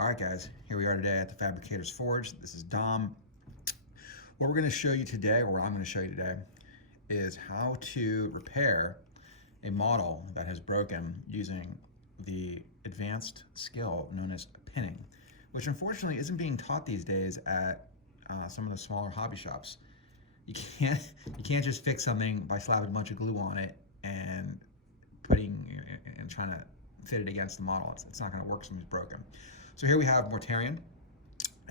All right, guys, here we are today at the Fabricator's Forge. This is Dom. What we're going to show you today, or what I'm going to show you today, is how to repair a model that has broken using the advanced skill known as pinning, which unfortunately isn't being taught these days at some of the smaller hobby shops. You can't just fix something by slapping a bunch of glue on it and trying to fit it against the model. It's not going to work. Something's broken. So here we have Mortarion,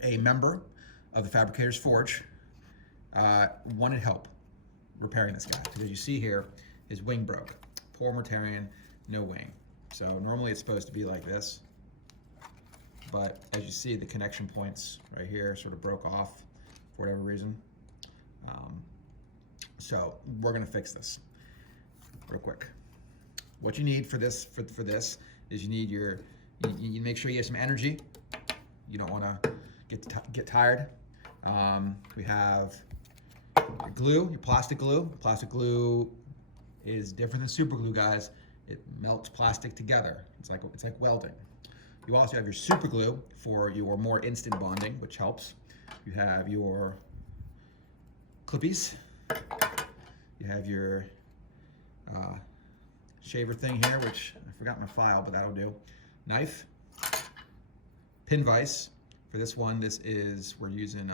a member of the Fabricator's Forge, wanted help repairing this guy. Because as you see here, his wing broke. Poor Mortarion, no wing. So normally it's supposed to be like this, but as you see, the connection points right here sort of broke off for whatever reason. So we're gonna fix this real quick. What you need for this is you need you make sure you have some energy. You don't want to get tired. We have your glue, your plastic glue. Plastic glue is different than super glue, guys. It melts plastic together. It's like welding. You also have your super glue for your more instant bonding, which helps. You have your clippies. You have your shaver thing here, which I forgot my file, but that'll do. Knife, pin vise. For this one, we're using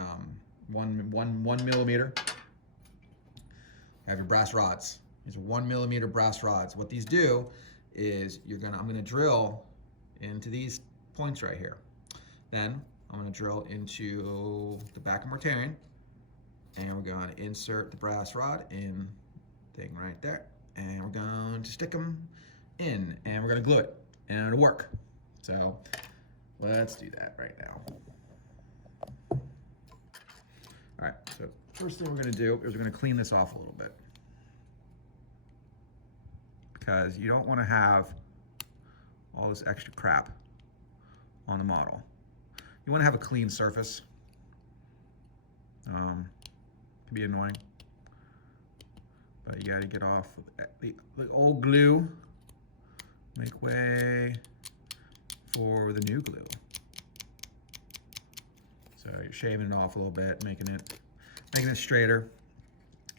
1 millimeter. You have your brass rods. These are 1 millimeter brass rods. What these do is I'm gonna drill into these points right here. Then I'm gonna drill into the back of Mortarion, and we're gonna insert the brass rod in thing right there, and we're going to stick them in, and we're gonna glue it, and it'll work. So let's do that right now. All right, so first thing we're gonna do is we're gonna clean this off a little bit, because you don't wanna have all this extra crap on the model. You wanna have a clean surface. Can be annoying, but you gotta get off the old glue, make way for the new glue. So you're shaving it off a little bit, making it straighter.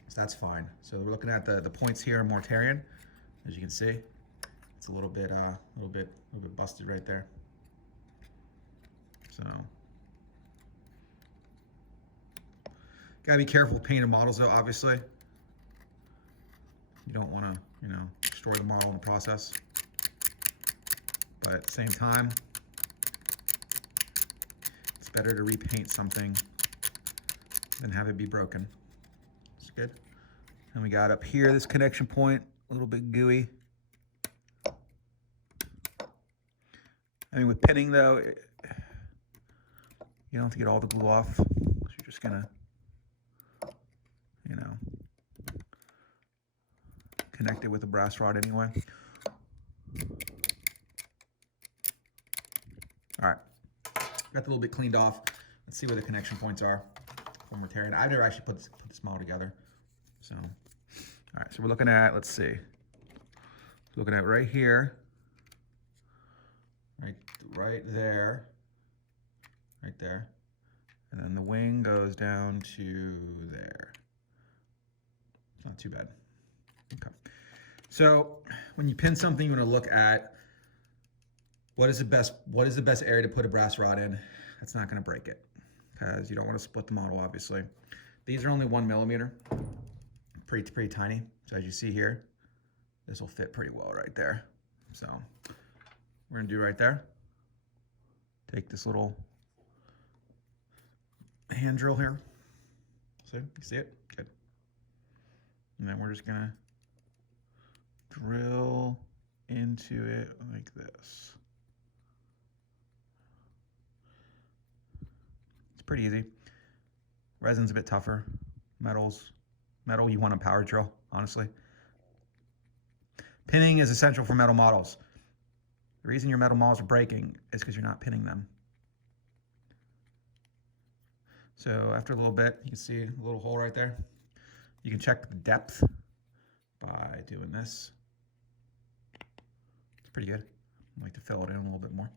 So that's fine. So we're looking at the points here in Mortarion. As you can see, it's a little bit busted right there. So gotta be careful with painted models, though. Obviously, you don't want to, destroy the model in the process. But at the same time, it's better to repaint something than have it be broken. It's good. And we got up here this connection point, a little bit gooey. I mean, with pinning though, you don't have to get all the glue off. So you're just gonna, connect it with a brass rod anyway. All right, got the little bit cleaned off. Let's see where the connection points are for Mortarion. I've never actually put this model together. So, all right, so we're looking at, let's see. Looking at right here, right there, right there. And then the wing goes down to there. It's not too bad. Okay. So when you pin something, you want to look at what is the best area to put a brass rod in that's not going to break it, because you don't want to split the model, obviously. These are only 1 millimeter, pretty tiny. So as you see here, this will fit pretty well right there. So we're going to do right there. Take this little hand drill here. See, you see it? Good. And then we're just going to drill into it like this. It's pretty easy. Resin's a bit tougher. Metal, you want a power drill, honestly. Pinning is essential for metal models. The reason your metal models are breaking is because you're not pinning them. So after a little bit, you can see a little hole right there. You can check the depth by doing this. It's pretty good. I like to fill it in a little bit more.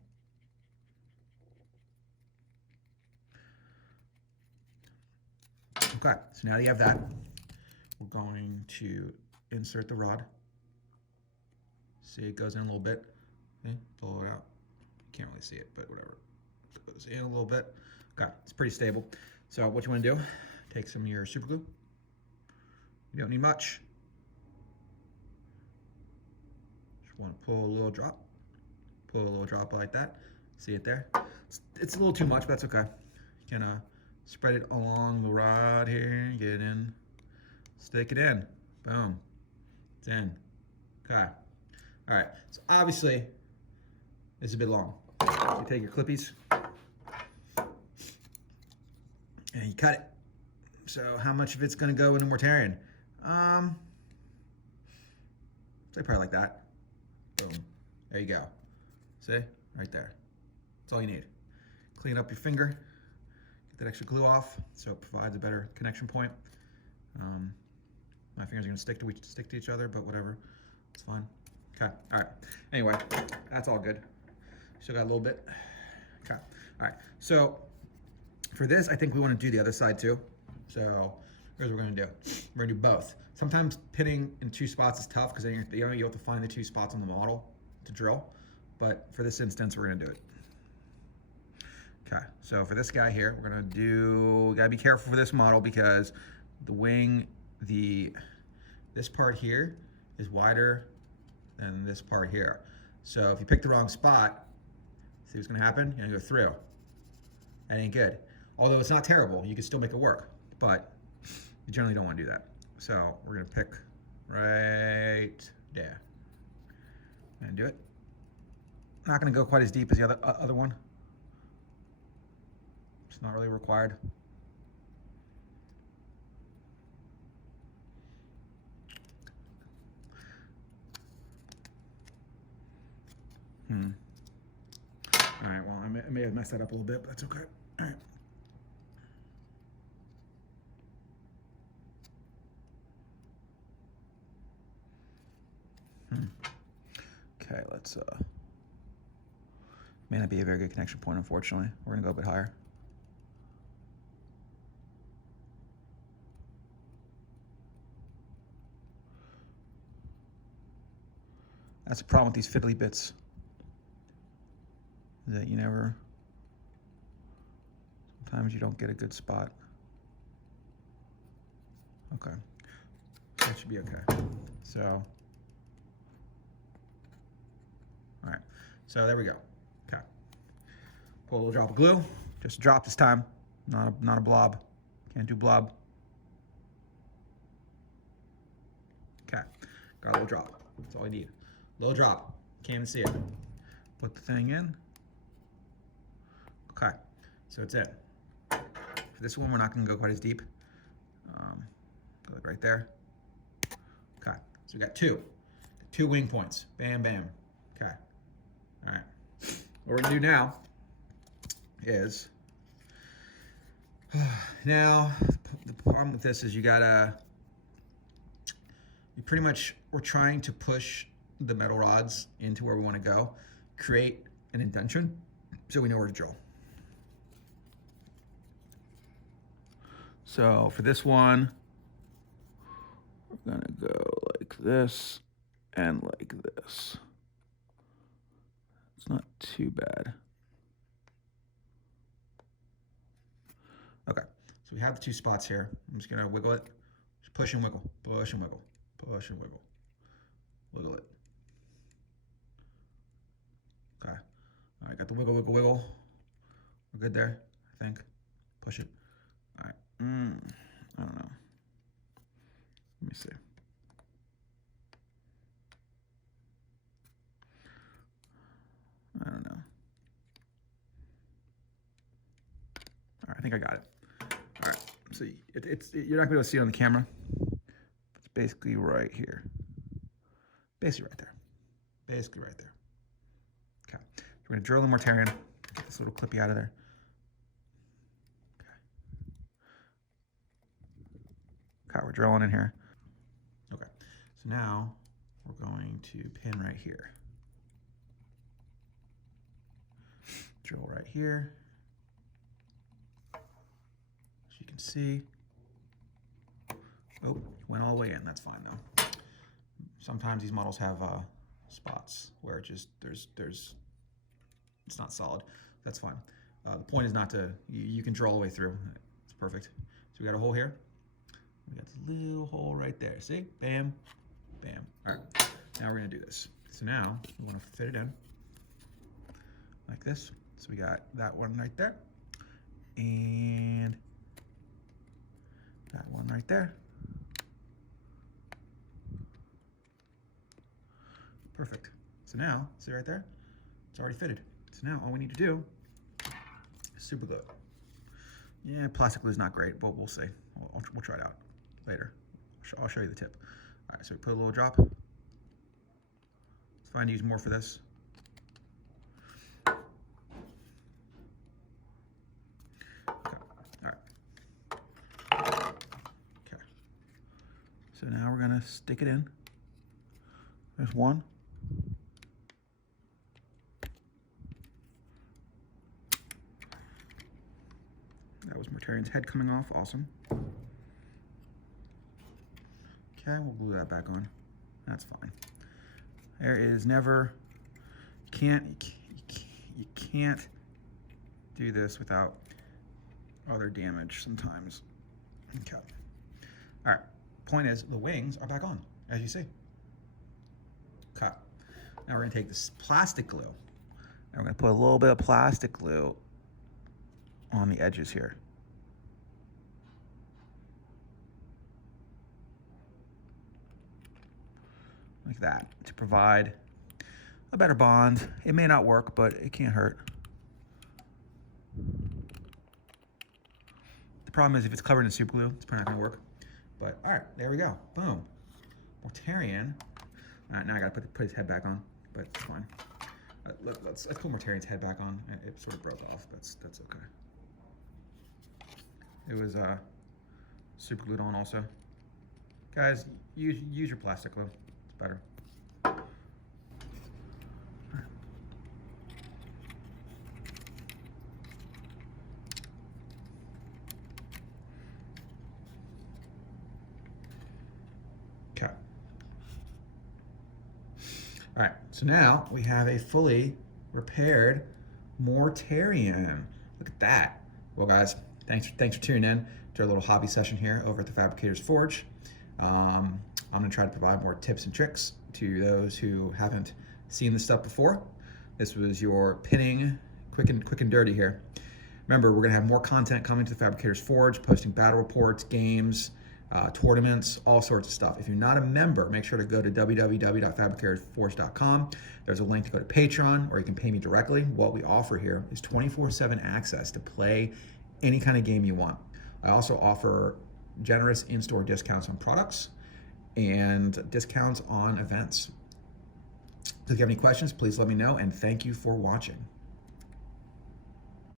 Okay, so now that you have that, we're going to insert the rod. See, it goes in a little bit. Okay, pull it out. Can't really see it, but whatever. It goes in a little bit. Okay, it's pretty stable. So what you want to do, take some of your super glue. You don't need much. Just want to pull a little drop. Pull a little drop like that. See it there? It's a little too much, but that's okay. You can spread it along the rod here. Get it in. Stick it in. Boom. It's in. Okay. All right. So obviously, this is a bit long. So you take your clippies and you cut it. So how much of it's going to go into Mortarion? Say probably like that. Boom. There you go. See? Right there. That's all you need. Clean up your finger. Get that extra glue off so it provides a better connection point. My fingers are going to stick to each other, but whatever. It's fine. Okay. All right. Anyway, that's all good. Still got a little bit. Okay. All right. So for this, I think we want to do the other side too. So here's what we're going to do. We're going to do both. Sometimes pinning in two spots is tough because then you have to find the two spots on the model to drill. But for this instance, we're going to do it. Okay. So for this guy here, we're going to do, got to be careful for this model because the wing, this part here is wider than this part here. So if you pick the wrong spot, see what's going to happen? You're going to go through. That ain't good. Although it's not terrible, you can still make it work, but you generally don't want to do that. So we're going to pick right there and do it. Not going to go quite as deep as the other one. It's not really required. All right, well, I may have messed that up a little bit, but that's okay. All right. Okay, let's, may not be a very good connection point, unfortunately. We're gonna go a bit higher. That's the problem with these fiddly bits, that sometimes you don't get a good spot. Okay, that should be okay. So, all right, so there we go. Okay, pull a little drop of glue, just a drop this time, not a blob. Can't do blob. Okay, got a little drop, that's all I need. Little drop, can't even see it. Put the thing in. Okay, so it's in. For this one, we're not gonna go quite as deep. Go right there. Okay, so we got two wing points. Bam, bam. Okay, all right. What we're gonna do now is, now the problem with this is we're trying to push the metal rods into where we want to go, create an indention so we know where to drill. So for this one, we're gonna go like this and like this. It's not too bad. Okay, so we have the two spots here. I'm just gonna wiggle it, just push and wiggle, push and wiggle, push and wiggle, wiggle it. Okay, all right, got the wiggle, wiggle, wiggle. We're good there, I think. Push it. All right, I don't know. Let me see. I don't know. All right, I think I got it. All right, so you're not gonna be able to see it on the camera. It's basically right here. Basically right there. Basically right there. Okay, so we're gonna drill the Mortarion. Get this little clippy out of there. Okay, we're drilling in here. Okay, so now we're going to pin right here. Drill right here. As you can see, Oh, went all the way in. That's fine though. Sometimes these models have spots where it just it's not solid. That's fine. The point is not to, you can draw all the way through. It's perfect. So we got a hole here. We got this little hole right there. See? Bam, bam. All right, now we're gonna do this. So now we wanna fit it in like this. So we got that one right there. And that one right there. Perfect. So now, see right there? It's already fitted. So now all we need to do is super glue. Yeah, plastic glue is not great, but we'll see. We'll try it out later. I'll show you the tip. All right, so we put a little drop. It's fine to use more for this. Okay. All right. Okay. So now we're gonna stick it in. There's one. That was Mortarion's head coming off, awesome. Okay, we'll glue that back on. That's fine. There is never, you can't do this without other damage sometimes. Okay. All right, point is the wings are back on, as you see. Cut. Now we're gonna take this plastic glue and we're gonna put a little bit of plastic glue on the edges here. Like that, to provide a better bond. It may not work, but it can't hurt. The problem is if it's covered in super glue, it's probably not gonna work. But all right, there we go, boom. Mortarion. All right, now I gotta put his head back on, but it's fine. Let's put Mortarion's head back on. It sort of broke off, that's okay. It was super glued on also. Guys, use your plastic glue, it's better. Okay. All right, so now we have a fully repaired Mortarion. Look at that. Well, guys, thanks for tuning in to our little hobby session here over at the Fabricator's Forge. I'm gonna try to provide more tips and tricks to those who haven't seen this stuff before. This was your pinning, quick and dirty here. Remember, we're gonna have more content coming to the Fabricator's Forge, posting battle reports, games, tournaments, all sorts of stuff. If you're not a member, make sure to go to www.fabricatorsforge.com. There's a link to go to Patreon, or you can pay me directly. What we offer here is 24/7 access to play any kind of game you want. I also offer generous in-store discounts on products and discounts on events. So if you have any questions, please let me know, and thank you for watching.